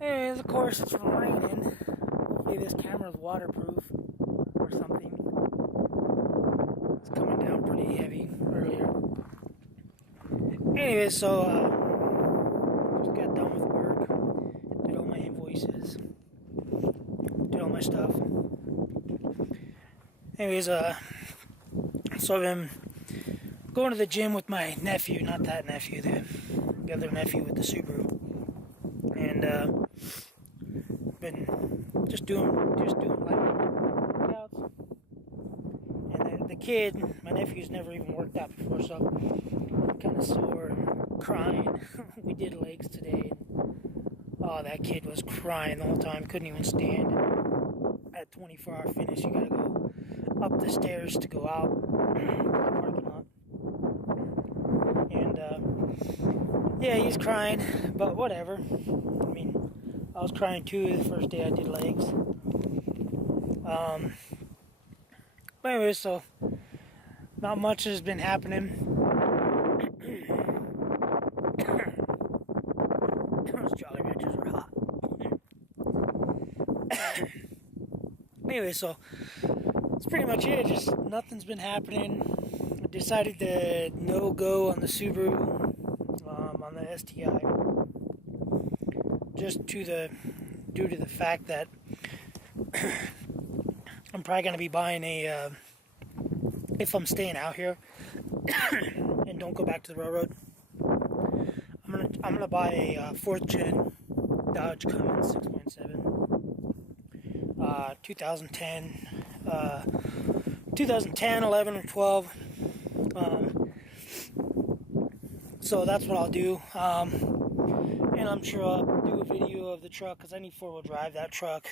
Anyways, of course, it's raining. Hopefully this camera's waterproof or something. It's coming down pretty heavy earlier. Anyways, so just got done with work, did all my invoices, did all my stuff. Anyways, so I've been going to the gym with my nephew, not that nephew, the other nephew with the Subaru. And been just doing like workouts. And the kid, my nephew's never even worked out before, so I'm kind of sore and crying. We did legs today. And, oh, that kid was crying the whole time, couldn't even stand. At 24-hour finish, you gotta go up the stairs to go out to the parking lot. And yeah, he's crying, but whatever. I mean, I was crying too the first day I did legs. But anyway, so not much has been happening. Those Jolly Ranchers are hot. Anyway, so that's pretty much it. Just nothing's been happening. I decided to no go on the Subaru, on the STI, just due to the fact that I'm probably going to be buying a, if I'm staying out here and don't go back to the railroad, I'm gonna buy a 4th gen Dodge Cummins 6.7, 2010, 11 or 12. So that's what I'll do. And I'm sure I'll do a video of the truck because I need 4-wheel drive. That truck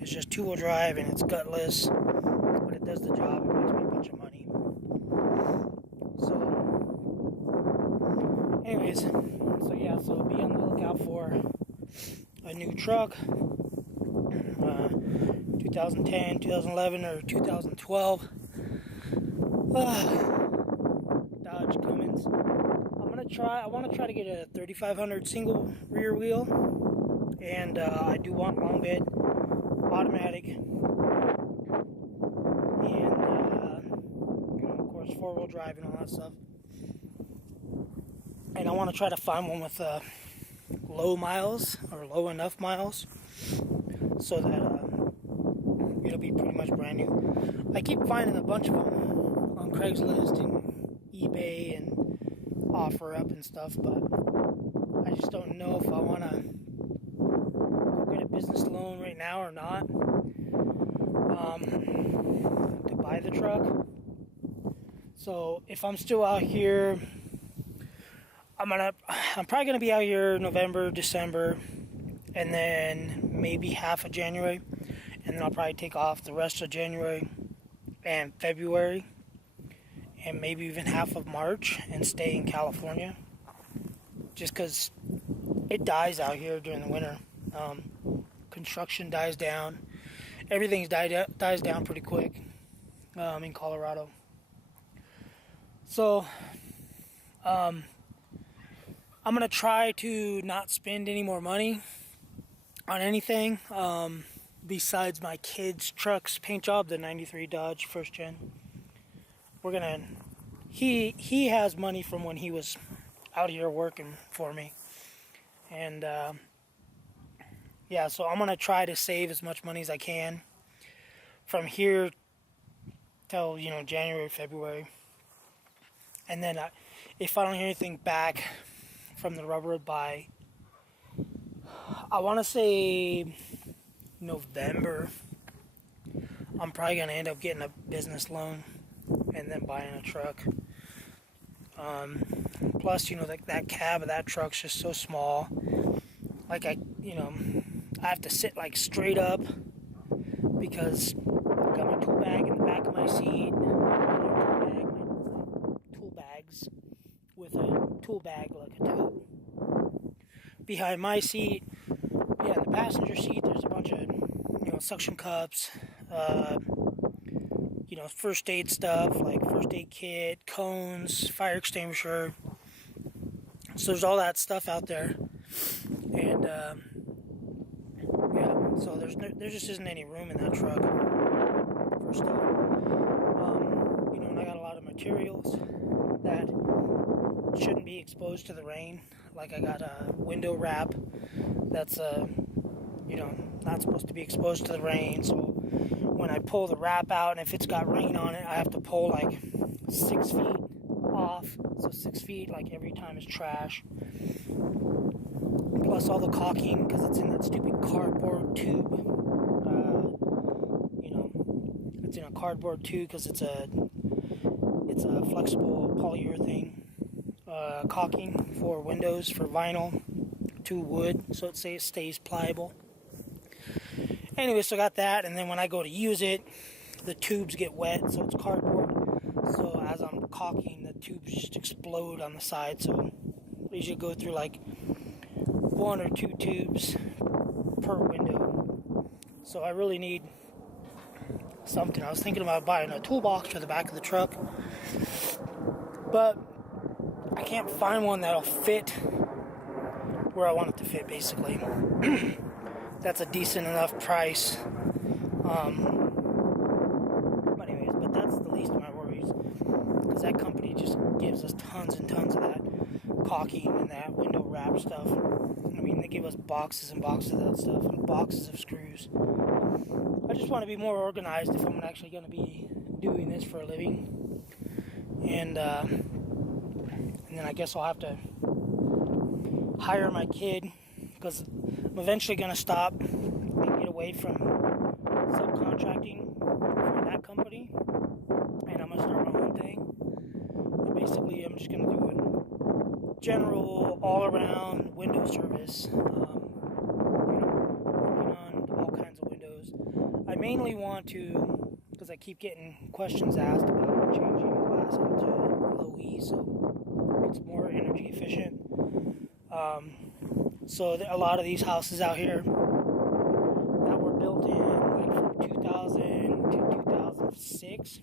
is just 2-wheel drive and it's gutless, but it does the job. It makes me a bunch of money. So, anyways, so yeah, so be on the lookout for a new truck, 2010, 2011, or 2012 Dodge Cummins. I want to try to get a 3500 single rear wheel, and I do want long bed, automatic, and of course 4-wheel drive and all that stuff. And I want to try to find one with low miles or low enough miles, so that it'll be pretty much brand new. I keep finding a bunch of them on Craigslist and eBay and OfferUp and stuff, but I just don't know if I want to go get a business loan right now or not to buy the truck. So if I'm still out here, I'm probably gonna be out here November, December, and then maybe half of January, and then I'll probably take off the rest of January and February, and maybe even half of March, and stay in California, just because it dies out here during the winter. Construction dies down. Everything dies down pretty quick in Colorado. So I'm going to try to not spend any more money on anything besides my kid's truck's paint job, the 93 Dodge 1st gen. He has money from when he was out here working for me, and yeah, so I'm gonna try to save as much money as I can from here till January, February, and then if I don't hear anything back from the railroad by, I want to say November, I'm probably gonna end up getting a business loan and then buying a truck. Plus, that cab of that truck's just so small. Like I have to sit like straight up because I got my tool bag in the back of my seat, another tool bag, my tool bags with a tool bag like a tote behind my seat, yeah, the passenger seat, there's a bunch of, suction cups, first aid stuff, like first aid kit, cones, fire extinguisher. So there's all that stuff out there. And, so there just isn't any room in that truck for stuff. And I got a lot of materials that shouldn't be exposed to the rain. Like I got a window wrap that's not supposed to be exposed to the rain. So when I pull the wrap out, and if it's got rain on it, I have to pull like 6 feet off. So 6 feet, like every time, is trash. Plus all the caulking, because it's in that stupid cardboard tube. It's in a cardboard tube because it's a flexible polyurethane caulking for windows, for vinyl to wood, so it stays pliable. Anyway, so I got that, and then when I go to use it, the tubes get wet, so it's cardboard. So as I'm caulking, the tubes just explode on the side. So I usually go through like 1 or 2 tubes per window. So I really need something. I was thinking about buying a toolbox for the back of the truck, but I can't find one that'll fit where I want it to fit, basically. That's a decent enough price. But that's the least of my worries, because that company just gives us tons and tons of that caulking and that window wrap stuff. I mean, they give us boxes and boxes of that stuff and boxes of screws. I just want to be more organized if I'm actually going to be doing this for a living. And then I guess I'll have to hire my kid, because I'm eventually going to stop and get away from subcontracting for that company, and I'm going to start my own thing. And basically, I'm just going to do a general, all-around window service, working on all kinds of windows. I mainly want to, because I keep getting questions asked about changing glass out to low E, so it's more energy efficient. So a lot of these houses out here that were built in like from 2000 to 2006,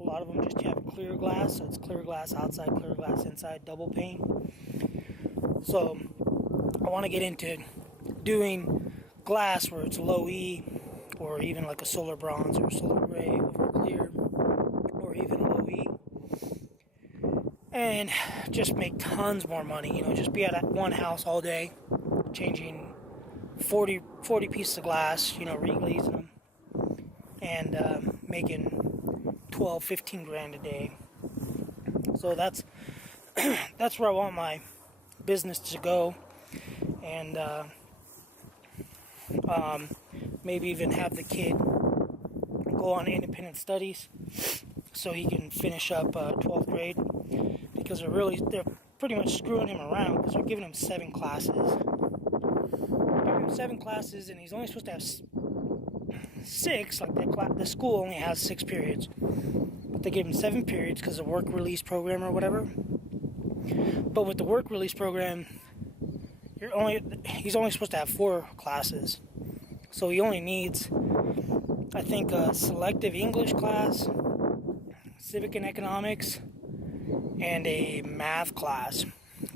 a lot of them just have clear glass. So it's clear glass outside, clear glass inside, double pane. So I want to get into doing glass where it's low E, or even like a solar bronze or solar gray over clear, or even low E, and just make tons more money. Just be at one house all day, changing 40 pieces of glass, reglazing them, and making 12, 15 grand a day. So that's where I want my business to go, and maybe even have the kid go on independent studies so he can finish up 12th grade, because they're pretty much screwing him around, because they're giving him 7 classes. And he's only supposed to have 6. Like the school only has 6 periods, but they give him 7 periods because of work release program or whatever. But with the work release program, he's only supposed to have 4 classes. So he only needs, I think, a selective English class, civic and economics, and a math class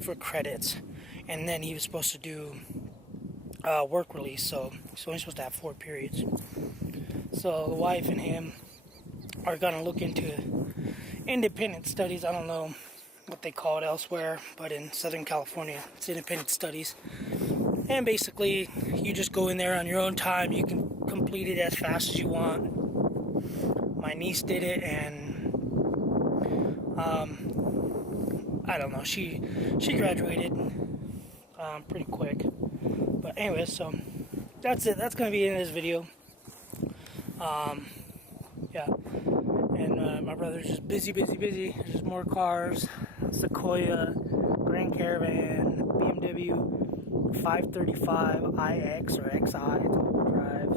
for credits. And then he was supposed to do work release, so he's only supposed to have 4 periods. So the wife and him are going to look into independent studies. I don't know what they call it elsewhere, but in Southern California, it's independent studies. And basically, you just go in there on your own time. You can complete it as fast as you want. My niece did it, and I don't know, she graduated pretty quick. But anyway, so that's it. That's going to be in this video. Yeah. And my brother's just busy. There's just more cars. Sequoia, Grand Caravan, BMW 535 iX or XI, it's all-wheel drive.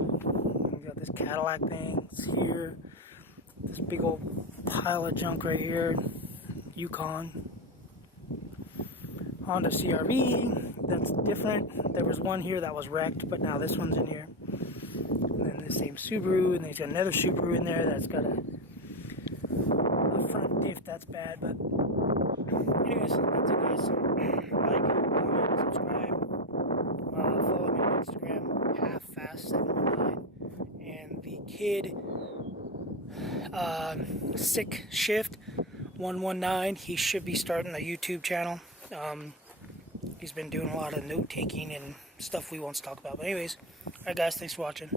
We got this Cadillac thing, it's here. This big old pile of junk right here. Yukon. Honda CRV. that's different. There was one here that was wrecked, but now this one's in here. And then the same Subaru, and then he's got another Subaru in there that's got a front diff that's bad. But anyways, that's it, guys. So, like, comment, subscribe, follow me on Instagram, halffast719, and the kid sick shift 119. He should be starting a YouTube channel. He's been doing a lot of note taking and stuff we won't talk about. But anyways, alright guys, thanks for watching.